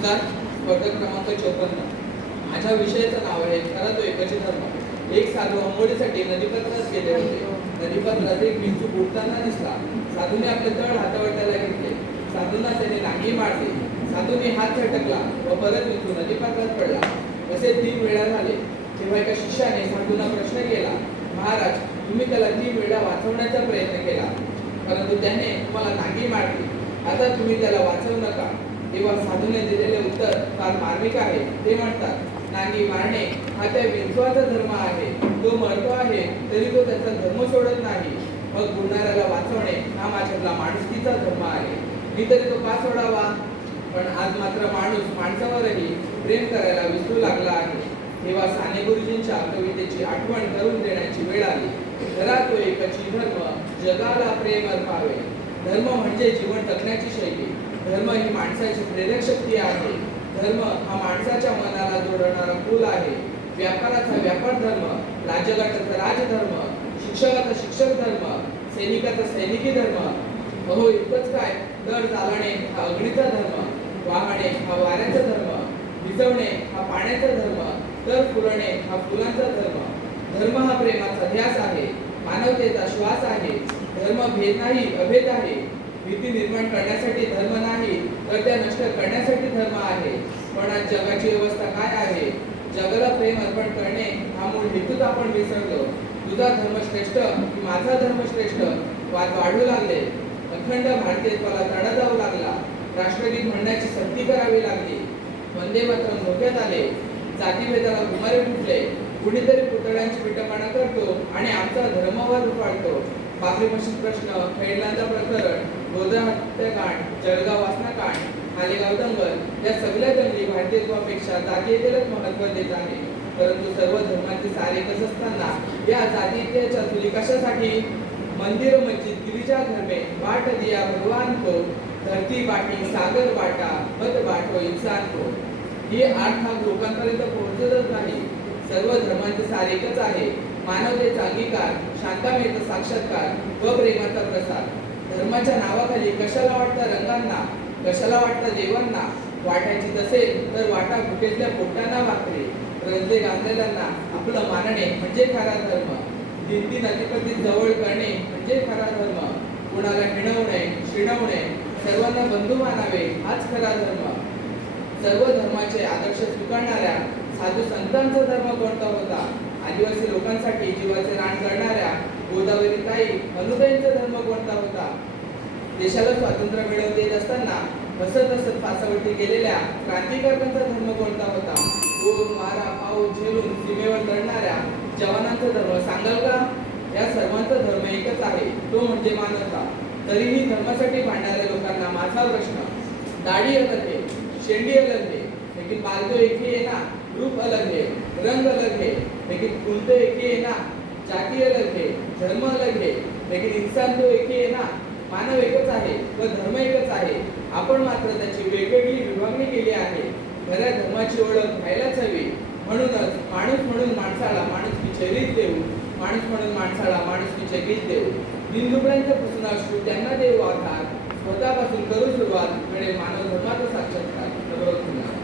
नमस्कार स्पर्धक क्रमांक चोपन्न. माझ्या विषयाचं नाव आहे खरा तो एकच धर्म. एक साधू अंघोळीसाठी नदीपात्रात गेले होते. नदीपात्रात एक विंचू बुडताना दिसला. साधूने आपले तळ हातावर त्याला घेतले. साधूंना त्याने नांगी मारली. साधूने हात झटकला व परत विंचू नदीपात्रात पडला. असे तीन वेळा झाले. तेव्हा एका शिष्याने साधूंना प्रश्न केला महाराज तुम्ही त्याला तीन वेळा वाचवण्याचा प्रयत्न केला. परंतु त्याने तुम्हाला नांगी मारली. आता तुम्ही त्याला वाचवू नका. तेव्हा साधूने दिलेले उत्तर फार मार्मिक आहे. ते म्हणतात नांगी मारणे हा त्या विंचवाचा धर्म आहे. तो मरतो आहे तरी तो त्याचा धर्म सोडत नाही. मग गुन्हाराला वाचवणे हा माझ्यातला माणुसकीचा धर्म आहे. मी तरी तो का सोडावा? पण आज मात्र माणूस माणसावरही प्रेम करायला विसरू लागला आहे. तेव्हा साने गुरुजींच्या कवितेची आठवण करून देण्याची वेळ आली. धरा तो एकची धर्म जगाला प्रेम अर्पावे. धर्म म्हणजे जीवन जगण्याची शैली. धर्म ही माणसाची प्रेरक शक्ती आहे. धर्म हा माणसाच्या मनाला जोडणारा पूल आहे. व्यापाराचा व्यापार धर्म राजघटाचा राजधर्म शिक्षकाचा शिक्षक धर्म सैनिकाचा सैनिकी धर्म. अहो इतकंच काय? दर चालणे हा अग्नीचा धर्म वाहणे हा वाऱ्याचा धर्म भिजवणे हा पाण्याचा धर्म तर फुलणे हा फुलांचा धर्म. धर्म हा प्रेमाचा ध्यास आहे. मानवतेचा श्वास आहे. धर्म भेद नाही अभेद आहे. भीती निर्माण करण्यासाठी धर्म नाही तर त्या नष्ट करण्यासाठी धर्म आहे. पण आज जगाची व्यवस्था काय आहे? जगाला प्रेम अर्पण करणे हा मूळ हेतूच आपण विसरलो. तुझा धर्म श्रेष्ठ की माझा धर्म श्रेष्ठ? वाद वाढू लागले. अखंड भारतीयत्वाला तडा जाऊ लागला. राष्ट्रगीत म्हणण्याची सक्ती करावी लागली. वंदे मातरम धोक्यात आले. जातीभेदाला गुमारे फुटले. कुणीतरी पुतळ्यांची विटंबना करतो आणि आमचा धर्मवाद उपाडतो बाबरी मशीद प्रश्न खेळल्यांचा प्रकरण गोदा कांड जळगाव वासना कांड मालेगाव दंगल या सगळ्या दंगली भारतीयत्वापेक्षा जातीयतेलाच महत्त्व देत आहे. परंतु सर्व धर्माचे सारे एकच असताना या जातीयतेच्या चुली कशासाठी? मंदिर मस्जिद गिरिजा धर्मे बाट दिया भगवान को धरती वाटी सागर वाटा मत वाटो इंसान को ही आठ भाग लोकांपर्यंत पोहोचतच नाही. सर्व धर्मांचे सारे एकच आहे. मानवतेचा अंगीकार शांतामेचा साक्षात्कार व प्रेमाचा प्रसार. धर्माच्या नावाखाली कशाला वाटतं रंगांना? कशाला वाटतं देवांना? वाटायची तसेल तर वाटा भुकेतल्या पोटांना वाकले रंजले गांधलेल्यांना आपलं मानणे म्हणजे खरा धर्म. दिंडी नदीपती जवळ करणे म्हणजे खरा धर्म. कुणाला हिणवणे शिणवणे सर्वांना बंधू मानावे हाच खरा धर्म. सर्व धर्माचे आदर्श स्वीकारणाऱ्या साधू संतांचा धर्म कोणता होता? आदिवासी लोकांसाठी जीवाचे रान करणार गोदावरी ताई अनुताईंचा धर्म कोणता होता? देशाला स्वातंत्र्य मिळवून देत असताना हसत हसत फासावटी गेलेल्या क्रांतिकारकांचा धर्म कोणता होता? गोल मारा पाऊस झेलून सीमेवर लढणाऱ्या जवानांचा धर्म सांगाल का? या सर्वांचा धर्म एकच आहे तो म्हणजे मानवता. तरीही धर्मासाठी भांडणाऱ्या लोकांना माझा प्रश्न. दाढी अलग है शेंडी अलग है लेकिन बाल तो एक ही है ना रूप अलग है रंग अलग है लेकिन फूल तो एक ही है ना जातीय अलग है धर्म अलग है लेकिन इंसान तो एक ही ना. मानव एकच आहे व धर्म एकच आहे. आपण मात्र त्याची वेगवेगळी विभागणी केली आहे. खऱ्या धर्माची ओळख व्हायलाच हवी. म्हणूनच माणूस म्हणून माणसाला माणूस रीत देऊ माणूस म्हणून माणसाला माणूस गीत देऊ. दिनदुबळ्यांच्या पुसून अश्रू त्यांना देऊ अर्थात स्वतःपासून करू सुरुवात म्हणजे मानव धर्माचा साक्षात्कार. बरोबर